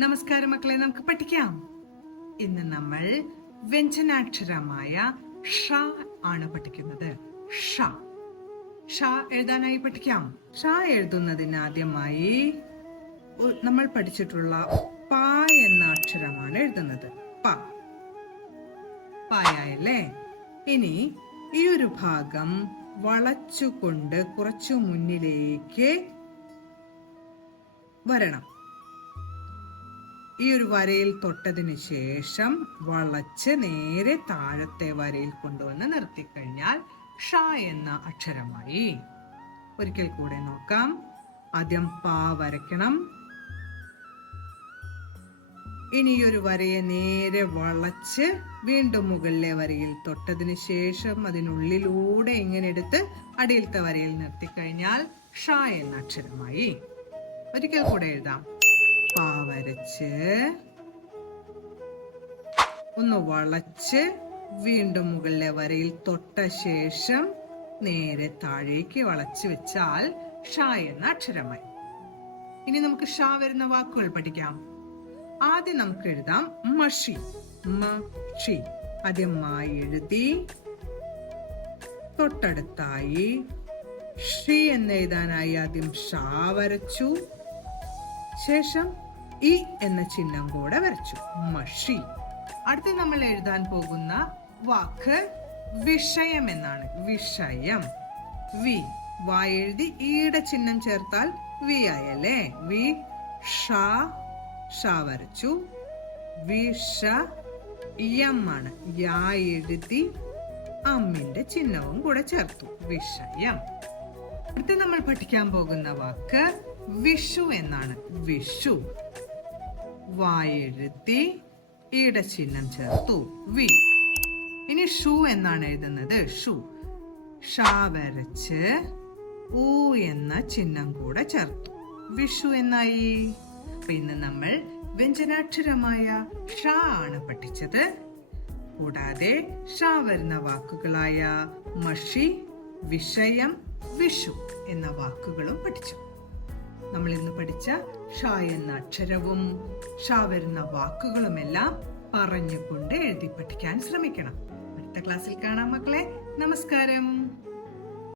നമസ്കാരം മക്കളെ, നമുക്ക് പഠിക്കാം. ഇന്ന് നമ്മൾ വ്യഞ്ജനാക്ഷരമായ ഷ ആണ് പഠിക്കുന്നത്. ഷ ഷ എഴുതാനായി പഠിക്കാം. ഷ എഴുതുന്നതിന് ആദ്യമായി നമ്മൾ പഠിച്ചിട്ടുള്ള പ എന്ന അക്ഷരമാണ് എഴുതുന്നത്. പ പായല്ലേ. ഇനി ഈ ഒരു ഭാഗം വളച്ചുകൊണ്ട് കുറച്ചു മുന്നിലേക്ക് വരണം. ഈ ഒരു വരയിൽ തൊട്ടതിന് ശേഷം വളച്ച് നേരെ താഴത്തെ വരയിൽ കൊണ്ടുവന്ന് നിർത്തിക്കഴിഞ്ഞാൽ ഷ എന്ന അക്ഷരമായി. ഒരിക്കൽ കൂടെ നോക്കാം. ആദ്യം പ വരയ്ക്കണം. ഇനി ഈ ഒരു വരയെ നേരെ വളച്ച് വീണ്ടും മുകളിലെ വരയിൽ തൊട്ടതിന് ശേഷം അതിനുള്ളിലൂടെ ഇങ്ങനെ എടുത്ത് അടിയിലത്തെ വരയിൽ നിർത്തിക്കഴിഞ്ഞാൽ ഷ എന്ന അക്ഷരമായി. ഒരിക്കൽ കൂടെ എഴുതാം. പ വരച്ച് ഒന്ന് വളച്ച് വീണ്ടും മുകളിലെ വരയിൽ തൊട്ട ശേഷം നേരെ താഴേക്ക് വളച്ച് വെച്ചാൽ ഷ എന്ന അക്ഷരമായി. ഇനി നമുക്ക് ഷ വരുന്ന വാക്കുകൾ പഠിക്കാം. ആദ്യം നമുക്ക് എഴുതാം മഷി. മഷി ആദ്യം മായി എഴുതി തൊട്ടടുത്തായി ഷി എന്ന് എഴുതാനായി ആദ്യം ഷ വരച്ചു. ശേഷം ഇ എന്ന ചിഹ്നം കൂടെ വരച്ചു. മഷി. അടുത്ത് നമ്മൾ എഴുതാൻ പോകുന്ന വാക്ക് വിഷയം എന്നാണ്. വിഷയം. വി വായ എഴുതി ഈയുടെ ചിഹ്നം ചേർത്താൽ വി ആയല്ലേ. വി ഷ ഷ വരച്ചു. വിഷയം ആണ്. യാ എഴുതി അമ്മിന്റെ ചിഹ്നവും കൂടെ ചേർത്തു. വിഷയം. അടുത്ത് നമ്മൾ പഠിക്കാൻ പോകുന്ന വാക്ക് വിഷു എന്നാണ്. വിഷു. വായെഴുതി ഈയുടെ ചിഹ്നം ചേർത്തു. വി. ഇനി ഷു എന്നാണ് എഴുതുന്നത്. ഷു ഷ വരച്ച് ഊ എന്ന ചിഹ്നം കൂടെ ചേർത്തു. വിഷു എന്നായി. അപ്പൊ ഇന്ന് നമ്മൾ വ്യഞ്ജനാക്ഷരമായ ഷ ആണ് പഠിച്ചത്. കൂടാതെ ഷ വരുന്ന വാക്കുകളായ മഷി, വിഷയം, വിഷു എന്ന വാക്കുകളും പഠിച്ചു. നമ്മൾ ഇന്ന് പഠിച്ച ഷ എന്ന അക്ഷരവും ഷ വരുന്ന വാക്കുകളുമെല്ലാം പറഞ്ഞുകൊണ്ട് എഴുതി പഠിക്കാൻ ശ്രമിക്കണം. അടുത്ത ക്ലാസ്സിൽ കാണാം മക്കളെ. നമസ്കാരം.